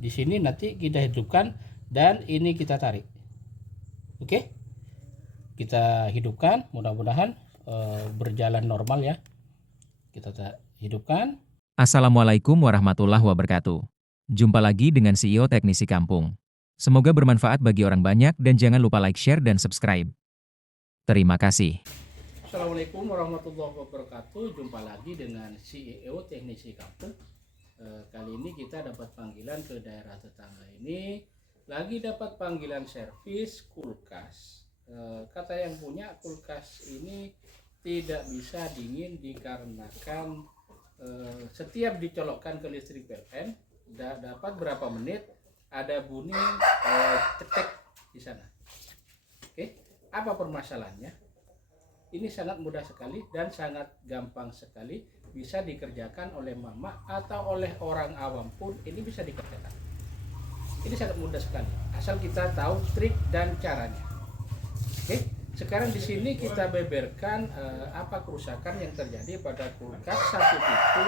Di sini nanti kita hidupkan dan ini kita tarik. Oke, kita hidupkan, mudah-mudahan berjalan normal ya. Kita hidupkan. Assalamualaikum warahmatullahi wabarakatuh. Jumpa lagi dengan CEO Teknisi Kampung. Semoga bermanfaat bagi orang banyak dan jangan lupa like, share, dan subscribe. Terima kasih. Assalamualaikum warahmatullahi wabarakatuh. Jumpa lagi dengan CEO Teknisi Kampung. Kali ini kita dapat panggilan ke daerah tetangga ini. Lagi dapat panggilan servis kulkas. Kata yang punya, kulkas ini tidak bisa dingin dikarenakan setiap dicolokkan ke listrik PLN dapat berapa menit ada bunyi cetek di sana. Oke, apa permasalahannya? Ini sangat mudah sekali dan sangat gampang sekali, bisa dikerjakan oleh mama atau oleh orang awam pun ini bisa dikerjakan. Ini sangat mudah sekali, asal kita tahu trik dan caranya. Oke, sekarang di sini kita beberkan apa kerusakan yang terjadi pada kulkas satu pintu,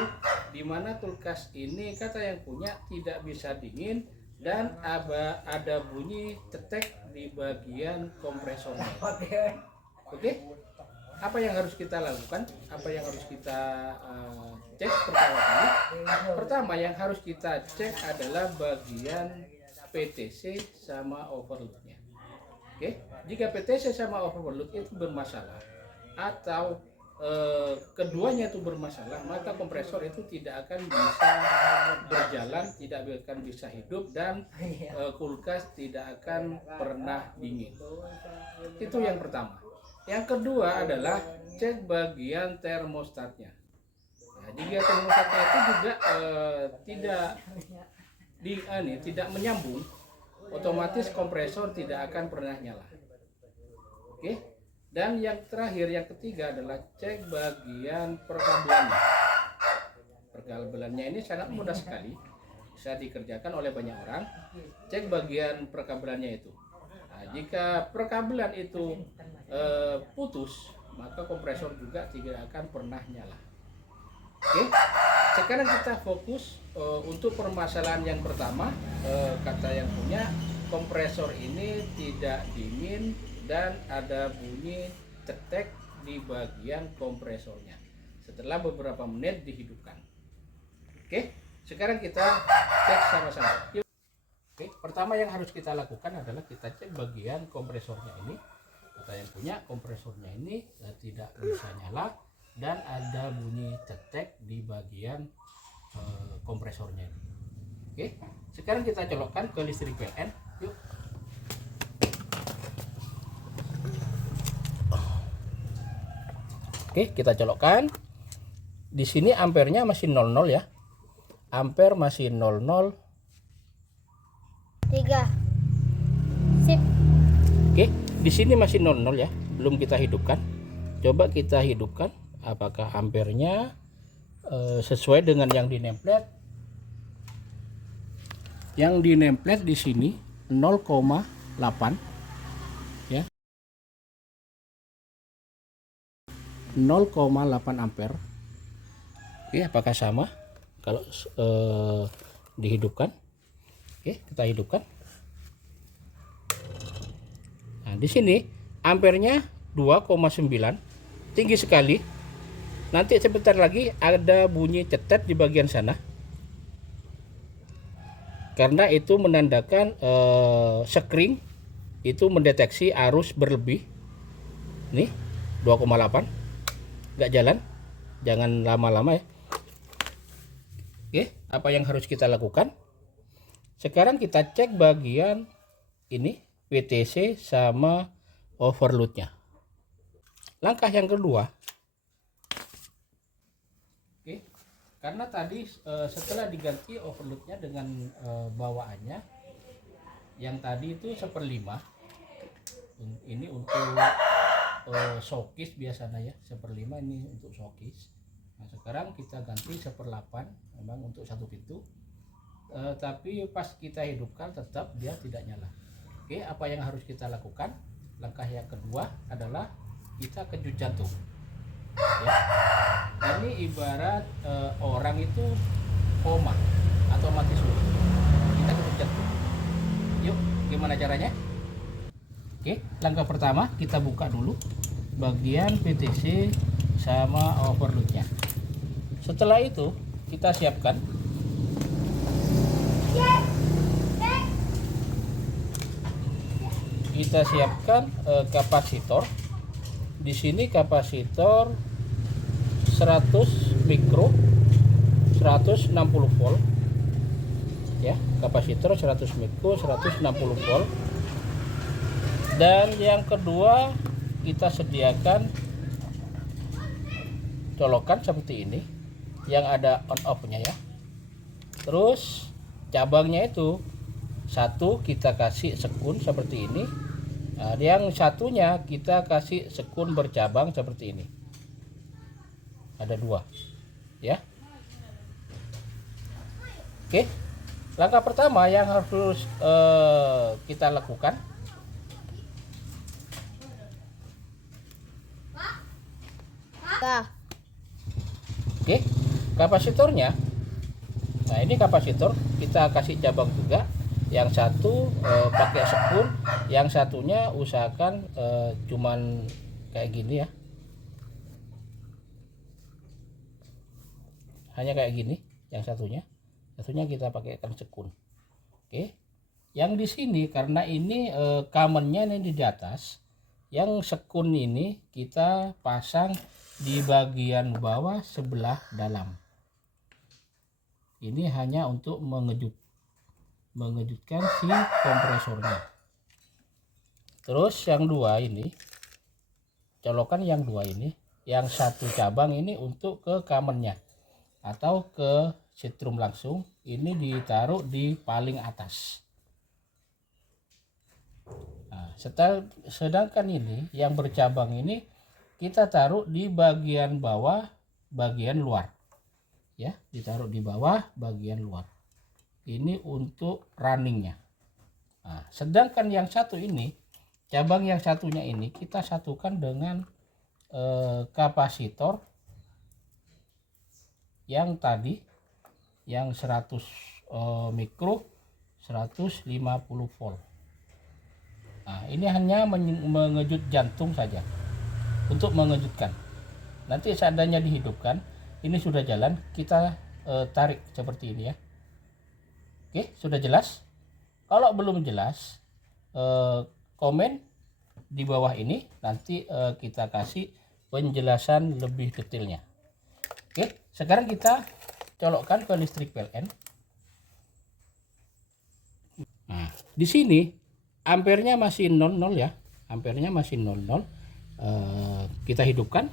di mana kulkas ini kata yang punya tidak bisa dingin dan ada bunyi cetek di bagian kompresornya. Oke, apa yang harus kita lakukan? Apa yang harus kita cek pertama kali? Pertama yang harus kita cek adalah bagian PTC sama overloadnya. Oke, jika PTC sama overload itu bermasalah atau keduanya itu bermasalah, maka kompresor itu tidak akan bisa berjalan, tidak akan bisa hidup, dan kulkas tidak akan pernah dingin. Itu yang pertama. Yang kedua adalah cek bagian termostatnya. Nah, jika termostatnya itu juga tidak menyambung, otomatis kompresor tidak akan pernah nyala. Oke. Dan yang terakhir, yang ketiga adalah cek bagian perkabelannya. Perkabelannya ini sangat mudah sekali, bisa dikerjakan oleh banyak orang. Cek bagian perkabelannya itu. Nah, jika perkabelan itu putus, maka kompresor juga tidak akan pernah nyala. Oke, sekarang kita fokus untuk permasalahan yang pertama. Kata yang punya, kompresor ini tidak dingin dan ada bunyi cetek di bagian kompresornya setelah beberapa menit dihidupkan. Oke, sekarang kita cek sama-sama. Oke, pertama yang harus kita lakukan adalah kita cek bagian kompresornya ini. Kata yang punya, kompresornya ini tidak bisa nyala dan ada bunyi cetek di bagian kompresornya ini. Oke, sekarang kita colokkan ke listrik PLN. Yuk. Oke, kita colokkan. Di sini ampernya masih 00 ya. Ampere masih 00. 3. Sip. Oke, di sini masih 00 ya, belum kita hidupkan. Coba kita hidupkan, apakah ampernya sesuai dengan yang di nameplate. Yang di nameplate di sini 0,8 ya. 0,8 ampere. Oke, apakah sama kalau dihidupkan? Oke, kita hidupkan. Nah, di sini ampernya 2,9, tinggi sekali. Nanti sebentar lagi ada bunyi cetet di bagian sana, karena itu menandakan sekring itu mendeteksi arus berlebih. Nih 2,8, nggak jalan, jangan lama-lama ya. Oke, apa yang harus kita lakukan? Sekarang kita cek bagian ini PTC sama overloadnya. Langkah yang kedua, oke, karena tadi setelah diganti overloadnya dengan bawaannya, yang tadi itu 1/5, ini untuk showcase biasanya ya, 1/5 ini untuk showcase. Nah, sekarang kita ganti 1/8, memang untuk satu pintu. Tapi pas kita hidupkan tetap dia tidak nyala. Oke, apa yang harus kita lakukan? Langkah yang kedua adalah kita kejut jantung. Ya. Ini ibarat orang itu koma atau mati suri. Kita kejut Gimana caranya? Oke, langkah pertama kita buka dulu bagian PTC sama overloadnya. Setelah itu kita siapkan kapasitor. Di sini kapasitor 100 mikro 160 volt ya, kapasitor 100 mikro 160 volt. Dan yang kedua kita sediakan colokan seperti ini yang ada on off nya ya. Terus cabangnya itu satu kita kasih sekun seperti ini. Nah, yang satunya kita kasih sekun bercabang seperti ini. Ada dua ya. Oke, langkah pertama yang harus kita lakukan, oke, kapasitornya. Nah, ini kapasitor kita kasih cabang juga. Yang satu pakai sekun, yang satunya usahakan cuman kayak gini ya, hanya kayak gini. Yang satunya kita pakaikan sekun. Oke, yang di sini karena ini kamennya ini di atas, yang sekun ini kita pasang di bagian bawah sebelah dalam. Ini hanya untuk mengejutkan si kompresornya. Terus yang dua ini, colokan yang dua ini, yang satu cabang ini untuk ke kamennya atau ke setrum langsung, ini ditaruh di paling atas. Nah, sedangkan ini yang bercabang ini kita taruh di bagian bawah bagian luar ya, ditaruh di bawah bagian luar. Ini untuk runningnya. Nah, sedangkan yang satu ini, cabang yang satunya ini kita satukan dengan kapasitor yang tadi, yang 100 mikro 150 volt. Nah, ini hanya mengejut jantung saja, untuk mengejutkan. Nanti seandainya dihidupkan, ini sudah jalan, kita tarik seperti ini ya. Oke, sudah jelas? Kalau belum jelas, komen di bawah ini, nanti kita kasih penjelasan lebih detailnya. Oke, sekarang kita colokkan ke listrik PLN. Nah, di sini ampernya masih 00 ya, ampernya masih 00. Kita hidupkan.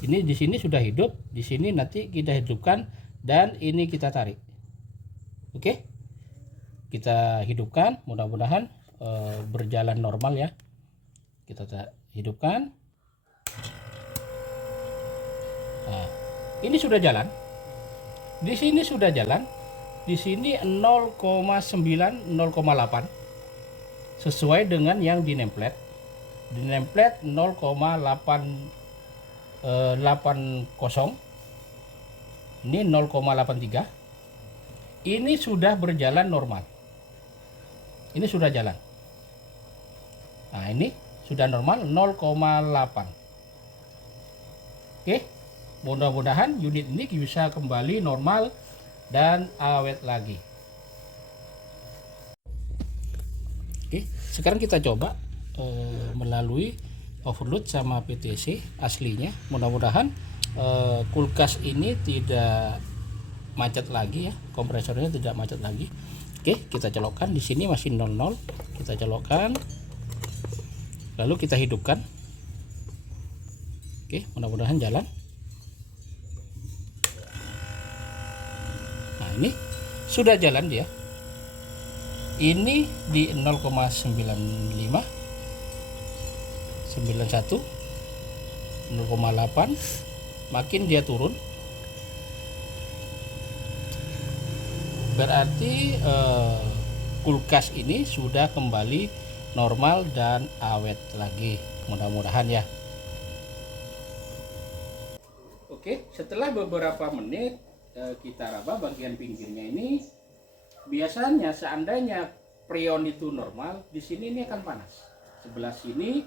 Ini di sini sudah hidup, di sini nanti kita hidupkan. Dan ini kita tarik. Oke, kita hidupkan, mudah-mudahan berjalan normal ya. Kita hidupkan. Nah, ini sudah jalan. Di sini sudah jalan. Di sini 0,9 0,8 sesuai dengan yang di nameplate. Di nameplate 0,880. Ini 0,83. Ini sudah berjalan normal. Ini sudah jalan. Nah, ini sudah normal 0,8. Oke, mudah-mudahan unit ini bisa kembali normal dan awet lagi. Oke, sekarang kita coba melalui overload sama PTC aslinya. Mudah-mudahan kulkas ini tidak macet lagi ya, kompresornya tidak macet lagi. Oke, kita colokkan. Di sini masih 00, kita colokkan, lalu kita hidupkan. Oke, mudah-mudahan jalan. Nah, ini sudah jalan dia. Ini di 0,95 91 0,8, makin dia turun berarti kulkas ini sudah kembali normal dan awet lagi, mudah-mudahan ya. Oke, setelah beberapa menit kita raba bagian pinggirnya ini, biasanya seandainya freon itu normal, di sini ini akan panas. Sebelah sini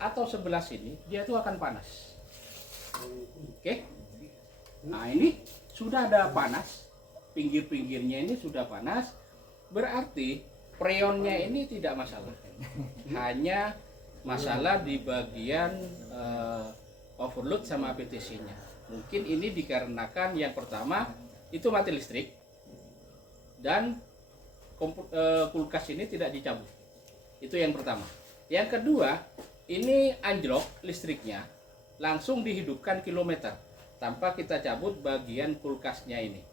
atau sebelah sini dia itu akan panas. Oke. Nah, ini sudah ada panas. Pinggir-pinggirnya ini sudah panas. Berarti freonnya ini tidak masalah. Hanya masalah di bagian overload sama PTC-nya. Mungkin ini dikarenakan yang pertama itu mati listrik dan kulkas ini tidak dicabut. Itu yang pertama. Yang kedua, ini anjlok listriknya, langsung dihidupkan kilometer tanpa kita cabut bagian kulkasnya ini.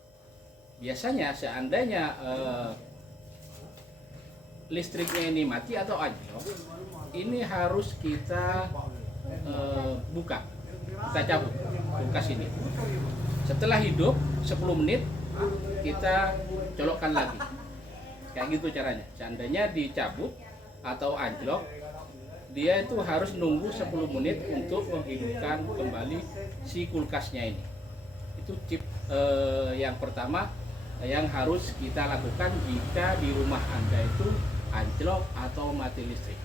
Biasanya seandainya listriknya ini mati atau anjlok, ini harus kita buka, kita cabut kulkas ini. Setelah hidup 10 menit kita colokkan lagi. Kayak gitu caranya. Seandainya dicabut atau anjlok, dia itu harus nunggu 10 menit untuk menghidupkan kembali si kulkasnya ini. Itu tip yang pertama yang harus kita lakukan jika di rumah Anda itu anjlok atau mati listrik.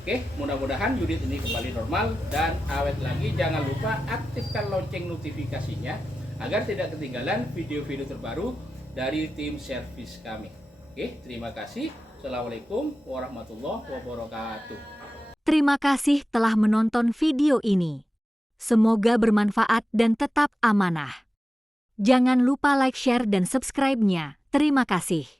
Oke, mudah-mudahan unit ini kembali normal dan awet lagi. Jangan lupa aktifkan lonceng notifikasinya agar tidak ketinggalan video-video terbaru dari tim servis kami. Oke, terima kasih. Assalamualaikum warahmatullahi wabarakatuh. Terima kasih telah menonton video ini. Semoga bermanfaat dan tetap amanah. Jangan lupa like, share, dan subscribe-nya. Terima kasih.